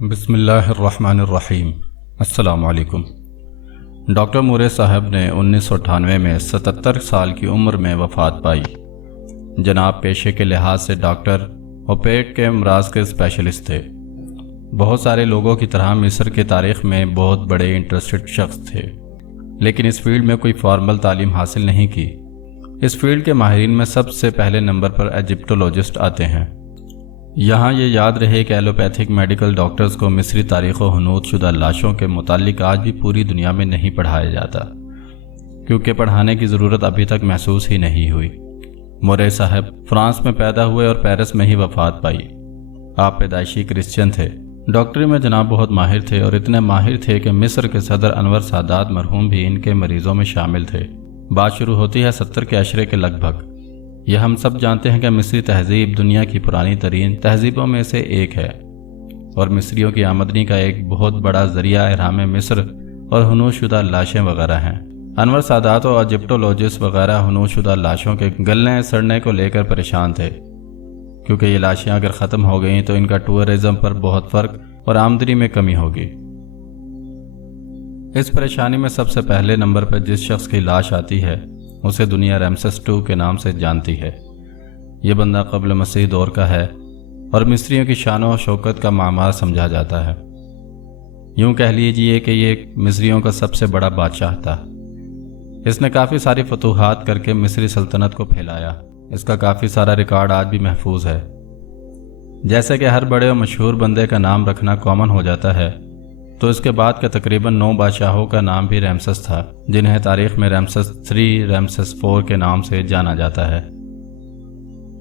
بسم اللہ الرحمن الرحیم۔ السلام علیکم۔ ڈاکٹر مورے صاحب نے 1998 میں 77 سال کی عمر میں وفات پائی۔ جناب پیشے کے لحاظ سے ڈاکٹر اور پیٹ کے امراض کے اسپیشلسٹ تھے۔ بہت سارے لوگوں کی طرح مصر کی تاریخ میں بہت بڑے انٹرسٹڈ شخص تھے، لیکن اس فیلڈ میں کوئی فارمل تعلیم حاصل نہیں کی۔ اس فیلڈ کے ماہرین میں سب سے پہلے نمبر پر ایجپٹولوجسٹ آتے ہیں۔ یہاں یہ یاد رہے کہ ایلوپیتھک میڈیکل ڈاکٹرز کو مصری تاریخ و حنوط شدہ لاشوں کے متعلق آج بھی پوری دنیا میں نہیں پڑھایا جاتا، کیونکہ پڑھانے کی ضرورت ابھی تک محسوس ہی نہیں ہوئی۔ مورے صاحب فرانس میں پیدا ہوئے اور پیرس میں ہی وفات پائی۔ آپ پیدائشی کرسچن تھے۔ ڈاکٹری میں جناب بہت ماہر تھے، اور اتنے ماہر تھے کہ مصر کے صدر انور سادات مرحوم بھی ان کے مریضوں میں شامل تھے۔ بات شروع ہوتی ہے 70 کے عشرے کے لگ بھگ۔ یہ ہم سب جانتے ہیں کہ مصری تہذیب دنیا کی پرانی ترین تہذیبوں میں سے ایک ہے، اور مصریوں کی آمدنی کا ایک بہت بڑا ذریعہ احرام مصر اور حنوط شدہ لاشیں وغیرہ ہیں۔ انور سادات اور ایجپٹولوجسٹ وغیرہ حنوط شدہ لاشوں کے گلنے سڑنے کو لے کر پریشان تھے، کیونکہ یہ لاشیں اگر ختم ہو گئیں تو ان کا ٹورزم پر بہت فرق اور آمدنی میں کمی ہوگی۔ اس پریشانی میں سب سے پہلے نمبر پر جس شخص کی لاش آتی ہے اسے دنیا رمسس II کے نام سے جانتی ہے۔ یہ بندہ قبل مسیح دور کا ہے اور مصریوں کی شان و شوکت کا معمار سمجھا جاتا ہے۔ یوں کہہ لیجئے کہ یہ مصریوں کا سب سے بڑا بادشاہ تھا۔ اس نے کافی ساری فتوحات کر کے مصری سلطنت کو پھیلایا۔ اس کا کافی سارا ریکارڈ آج بھی محفوظ ہے۔ جیسے کہ ہر بڑے اور مشہور بندے کا نام رکھنا کامن ہو جاتا ہے، تو اس کے بعد کے تقریباً 9 بادشاہوں کا نام بھی رمسس تھا، جنہیں تاریخ میں رمسس III رمسس IV کے نام سے جانا جاتا ہے۔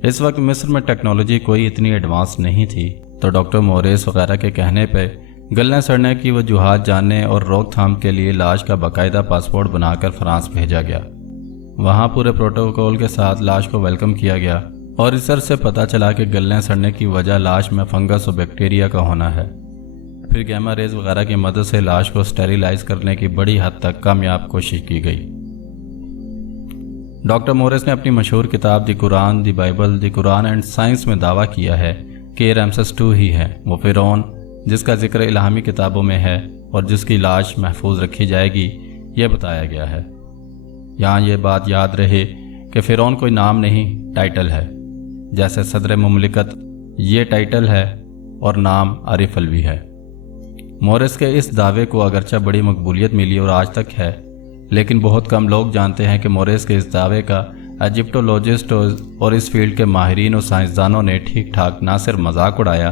اس وقت مصر میں ٹیکنالوجی کوئی اتنی ایڈوانس نہیں تھی، تو ڈاکٹر موریس وغیرہ کے کہنے پہ گلنے سڑنے کی وجوہات جاننے اور روک تھام کے لیے لاش کا باقاعدہ پاسپورٹ بنا کر فرانس بھیجا گیا۔ وہاں پورے پروٹوکول کے ساتھ لاش کو ویلکم کیا گیا، اور ریسرچ سے پتہ چلا کہ گلنے سڑنے کی وجہ لاش میں فنگس اور بیکٹیریا کا ہونا ہے۔ پھر گیما ریز وغیرہ کی مدد سے لاش کو سٹیریلائز کرنے کی بڑی حد تک کامیاب کوشش کی گئی۔ ڈاکٹر مورس نے اپنی مشہور کتاب the Quran, the Bible, the Quran and science میں دعویٰ کیا ہے کہ یہ رمسس II ہی ہے، وہ فرعون جس کا ذکر الہامی کتابوں میں ہے اور جس کی لاش محفوظ رکھی جائے گی، یہ بتایا گیا ہے۔ یہاں یہ بات یاد رہے کہ فرعون کوئی نام نہیں، ٹائٹل ہے، جیسے صدر مملکت یہ ٹائٹل ہے اور نام عارف الوی ہے۔ مورس کے اس دعوے کو اگرچہ بڑی مقبولیت ملی اور آج تک ہے، لیکن بہت کم لوگ جانتے ہیں کہ مورس کے اس دعوے کا ایجپٹولوجسٹ اور اس فیلڈ کے ماہرین اور سائنسدانوں نے ٹھیک ٹھاک نہ صرف مذاق اڑایا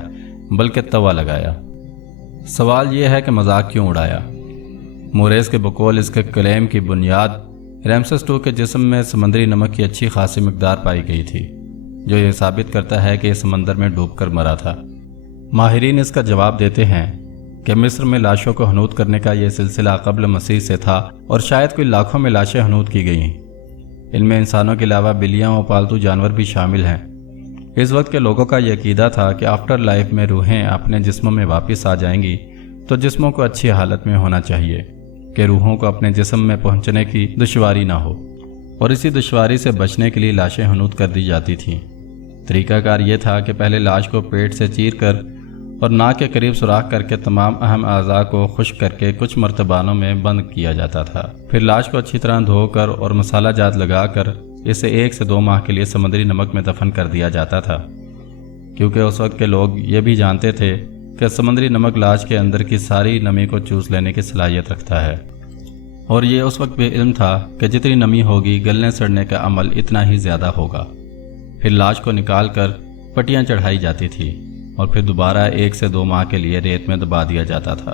بلکہ توا لگایا۔ سوال یہ ہے کہ مذاق کیوں اڑایا؟ مورس کے بقول اس کے کلیم کی بنیاد رمسس II کے جسم میں سمندری نمک کی اچھی خاصی مقدار پائی گئی تھی، جو یہ ثابت کرتا ہے کہ یہ سمندر میں ڈوب کر مرا تھا۔ ماہرین اس کا جواب دیتے ہیں کہ مصر میں لاشوں کو حنوط کرنے کا یہ سلسلہ قبل مسیح سے تھا، اور شاید کوئی لاکھوں میں لاشیں حنوط کی گئی ہیں۔ ان میں انسانوں کے علاوہ بلیاں اور پالتو جانور بھی شامل ہیں۔ اس وقت کے لوگوں کا یہ عقیدہ تھا کہ آفٹر لائف میں روحیں اپنے جسموں میں واپس آ جائیں گی، تو جسموں کو اچھی حالت میں ہونا چاہیے کہ روحوں کو اپنے جسم میں پہنچنے کی دشواری نہ ہو، اور اسی دشواری سے بچنے کے لیے لاشیں حنوط کر دی جاتی تھیں۔ طریقہ کار یہ تھا کہ پہلے لاش کو پیٹ سے چیر کر اور ناک کے قریب سوراخ کر کے تمام اہم اعضاء کو خشک کر کے کچھ مرتبانوں میں بند کیا جاتا تھا۔ پھر لاش کو اچھی طرح دھو کر اور مسالہ جات لگا کر اسے 1 سے 2 ماہ کے لیے سمندری نمک میں دفن کر دیا جاتا تھا، کیونکہ اس وقت کے لوگ یہ بھی جانتے تھے کہ سمندری نمک لاش کے اندر کی ساری نمی کو چوس لینے کی صلاحیت رکھتا ہے، اور یہ اس وقت بھی علم تھا کہ جتنی نمی ہوگی گلنے سڑنے کا عمل اتنا ہی زیادہ ہوگا۔ پھر لاش کو نکال کر پٹیاں چڑھائی جاتی تھی، اور پھر دوبارہ 1 سے 2 ماہ کے لیے ریت میں دبا دیا جاتا تھا۔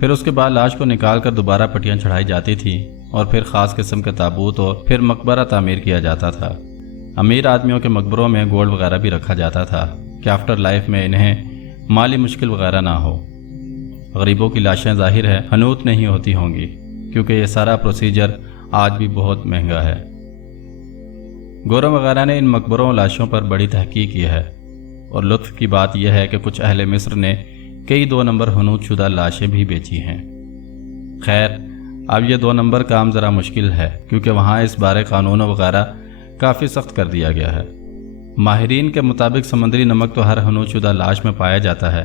پھر اس کے بعد لاش کو نکال کر دوبارہ پٹیاں چڑھائی جاتی تھیں، اور پھر خاص قسم کے تابوت اور پھر مقبرہ تعمیر کیا جاتا تھا۔ امیر آدمیوں کے مقبروں میں گولڈ وغیرہ بھی رکھا جاتا تھا کہ آفٹر لائف میں انہیں مالی مشکل وغیرہ نہ ہو۔ غریبوں کی لاشیں ظاہر ہے حنوط نہیں ہوتی ہوں گی، کیونکہ یہ سارا پروسیجر آج بھی بہت مہنگا ہے۔ گوروں وغیرہ نے ان مقبروں اور لاشوں پر بڑی تحقیق کی ہے، اور لطف کی بات یہ ہے کہ کچھ اہل مصر نے کئی 2 نمبر حنوط شدہ لاشیں بھی بیچی ہیں۔ خیر، اب یہ 2 نمبر کام ذرا مشکل ہے، کیونکہ وہاں اس بارے قانون وغیرہ کافی سخت کر دیا گیا ہے۔ ماہرین کے مطابق سمندری نمک تو ہر حنوط شدہ لاش میں پایا جاتا ہے،